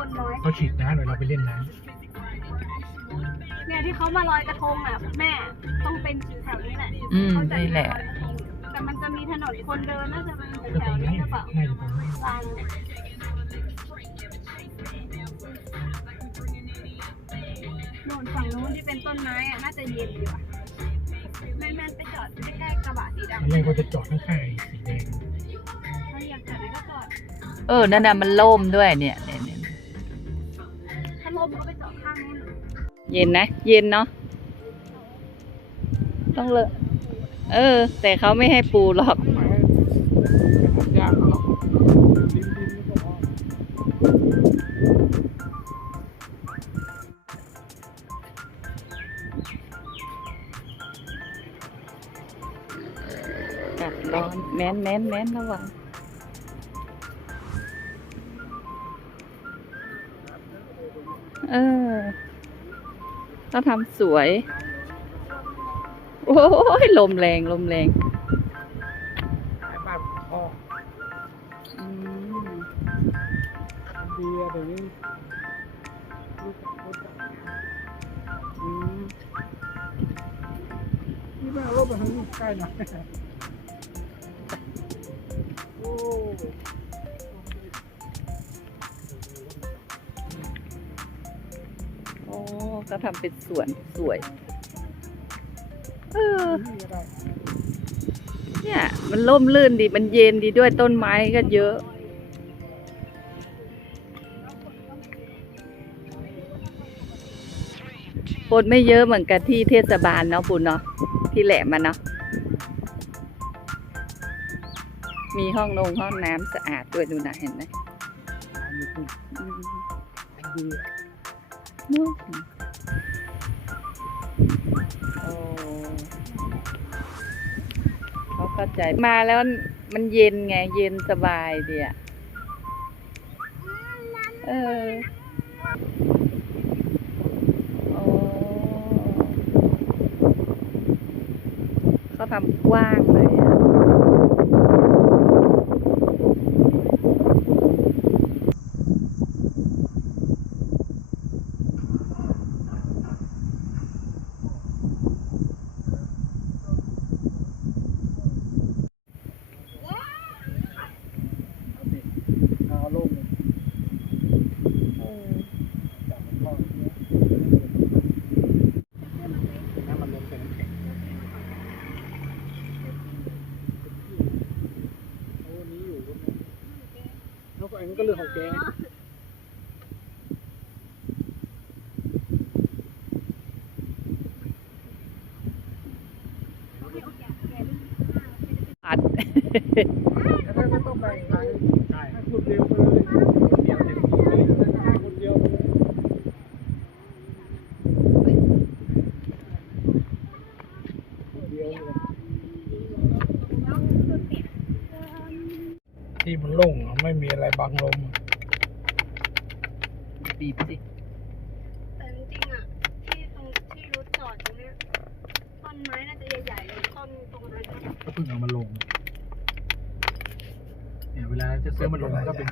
คนน้อย เขาฉีดน้ำเดี๋ยวเราไปเล่นน้เนี่ยที่เขามาลอยกระทงอะแม่ต้องเป็นแถวนี้แหละอืมเขาจะนี่แหละ ลอยกรทงแต่มันจะมีถนนคนเดินน่าจะเป็นำก็แถตรวงนี้นี้หรือเปล่าน่าจะตรงนี้ลานโน่นฝั่งนู้นที่เป็นต้นไม้อะน่าจะเย็นดีว่ะแม่แม่ไปจอดใกล้ๆกระบะสีดำตอนแรกว่าจะจอดข้างๆไอ้สีแดง ถ้าอยากจอดไหนก็จอด เออ นั่นน่ะมันล่มด้วยเนี่ยเนี่ย มเนี่ยถ้าไปจอดข้างนู้นเย็นนะ เย็นเนาะต้องเลอะเออ แต่เขาไม่ให้ปูหรอกกัดร้อนแม้นแม้นแม้นระวัง เออเขาทำสวย โอ้ยลมแรงลมแรงขายบ้านพ่ออืมเบียร์เดี๋ยวนี้อือที่แม่เอารถมาทางนี้ใกล้หน่อยโอ้ ก็ทำเป็นสวนสวย เออนี่ก็ได้เนี่ย มันร่มรื่นดี มันเย็นดีด้วยต้นไม้ก็เยอะคนไม่เยอะเหมือนกันที่เทศบาลเนาะปุณเนาะที่แหลมมันเนาะมีห้องนงห้องน้ำสะอาดด้วยดูนะเห็นไหม โอ้เขาเข้าใจมาแล้วมันเย็นไง เย็นสบายดีอะเออโอ้เขาทำกว้างเลยอะ เอาลง เออ จากพ่อเนี่ยน้ำมันลงเป็นน้ำแข็งโอ้นี้อยู่บนนั้นแล้วก็ อันนี้ก็เรื่องของแกอัดแล้วก็ไม่ต้องแบ่งใช่ให้คนเดียวไปเลยคนเดียวเต็มที่เลยให้คนเดียวไปเลยคนเดียวเลย ที่มันโล่งอะไม่มีอะไรบังลมบีบสิแต่จริงๆอะที่ตรงที่รถจอดตรงเนี้ยต้นไม้น่าจะใหญ่ๆเลยต้นตรงนั้นนะ ก็เพิ่งเอามาลงเนี่ยเวลาจะซื้อมาลงก็เป็น